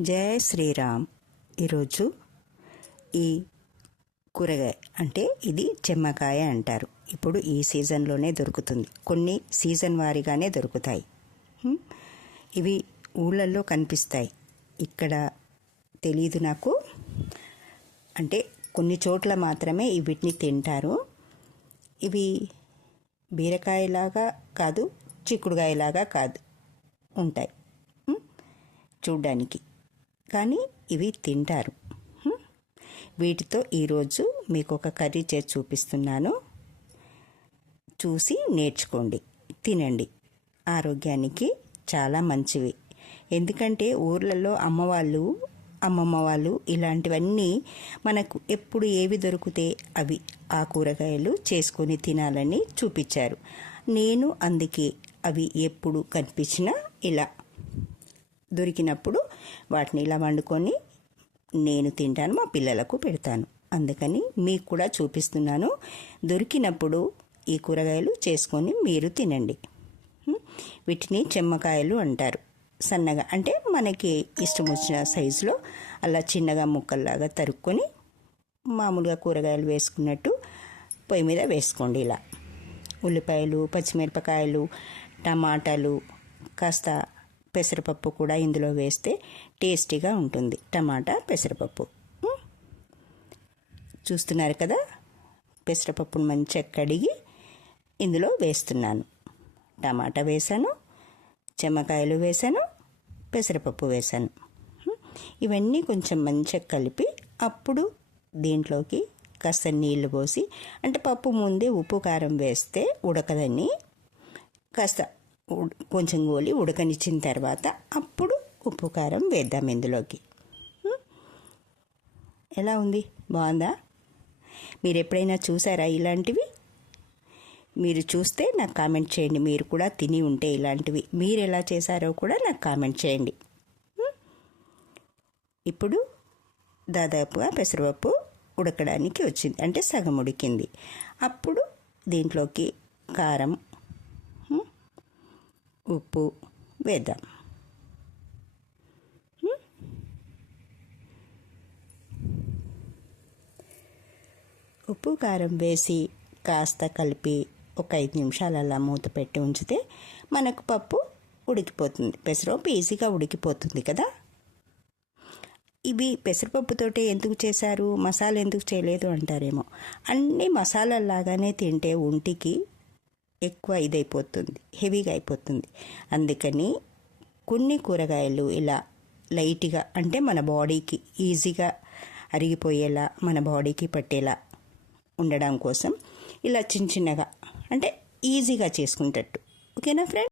జయ శ్రీరామ్. ఈరోజు ఈ కూరగాయ అంటే ఇది చెమ్మకాయ అంటారు. ఇప్పుడు ఈ సీజన్లోనే దొరుకుతుంది. కొన్ని సీజన్ వారీగానే దొరుకుతాయి. ఇవి ఊళ్ళల్లో కనిపిస్తాయి. ఇక్కడ తెలీదు నాకు. అంటే కొన్ని చోట్ల మాత్రమే వీటిని తింటారు. ఇవి బీరకాయలాగా కాదు చిక్కుడుకాయలాగా కాదు ఉంటాయి. చూడ్డానికి. కానీ ఇవి తింటారు. వీటితో ఈరోజు మీకు ఒక కర్రీ చేసి చూపిస్తున్నాను. చూసి నేర్చుకోండి. తినండి. ఆరోగ్యానికి చాలా మంచివి. ఎందుకంటే ఊర్లలో అమ్మవాళ్ళు అమ్మమ్మ వాళ్ళు ఇలాంటివన్నీ మనకు ఎప్పుడు ఏవి దొరికితే అవి ఆ కూరగాయలు చేసుకొని తినాలని చూపించారు. నేను అందుకే అవి ఎప్పుడు కనిపించినా ఇలా దొరికినప్పుడు వాటిని ఇలా వండుకొని నేను తింటాను మా పిల్లలకు పెడతాను. అందుకని మీకు కూడా చూపిస్తున్నాను. దొరికినప్పుడు ఈ కూరగాయలు చేసుకొని మీరు తినండి. వీటిని చెమ్మకాయలు అంటారు. సన్నగా అంటే మనకి ఇష్టం వచ్చిన సైజులో అలా చిన్నగా ముక్కల్లాగా తరుక్కొని మామూలుగా కూరగాయలు వేసుకున్నట్టు పొయ్యి మీద వేసుకోండి ఇలా. ఉల్లిపాయలు పచ్చిమిరపకాయలు టమాటాలు కాస్త పెసరపప్పు కూడా ఇందులో వేస్తే టేస్టీగా ఉంటుంది. టమాటా పెసరపప్పు. చూస్తున్నారు కదా? పెసరపప్పును మంచిగా కడిగి ఇందులో వేస్తున్నాను. టమాటా వేసాను చెమ్మకాయలు వేసాను పెసరపప్పు వేసాను. ఇవన్నీ కొంచెం మంచిగా కలిపి అప్పుడు దీంట్లోకి కాస్త నీళ్ళు పోసి అంటే పప్పు ముందే ఉప్పు కారం వేస్తే ఉడకదని కాస్త కొంచెం గోలి ఉడకనిచ్చిన తర్వాత అప్పుడు ఉప్పు కారం వేద్దాం ఇందులోకి. ఎలా ఉంది? బాగుందా? మీరు ఎప్పుడైనా చూసారా ఇలాంటివి? మీరు చూస్తే నాకు కామెంట్ చేయండి. మీరు కూడా తిని ఉంటే ఇలాంటివి. మీరు ఎలా చేశారో కూడా నాకు కామెంట్ చేయండి. ఇప్పుడు దాదాపుగా పెసరపప్పు ఉడకడానికి వచ్చింది. అంటే సగం ఉడికింది. అప్పుడు దీంట్లోకి కారం ఉప్పు వేద్దాం. ఉప్పు కారం వేసి కాస్త కలిపి ఒక ఐదు నిమిషాలు అలా మూత పెట్టి ఉంచితే మనకు పప్పు ఉడికిపోతుంది. పెసరపప్పు ఈజీగా ఉడికిపోతుంది కదా? ఇవి పెసరపప్పుతోటే ఎందుకు చేశారు? మసాలా ఎందుకు చేయలేదు అంటారేమో. అన్ని మసాలాలాగానే తింటే ఒంటికి ఎక్కువ ఇదైపోతుంది హెవీగా అయిపోతుంది. అందుకని కొన్ని కూరగాయలు ఇలా లైట్గా అంటే మన బాడీకి ఈజీగా అరిగిపోయేలా మన బాడీకి పట్టేలా ఉండడం కోసం ఇలా చిన్న చిన్నగా అంటే ఈజీగా చేసుకుంటట్టు ఓకేనా ఫ్రెండ్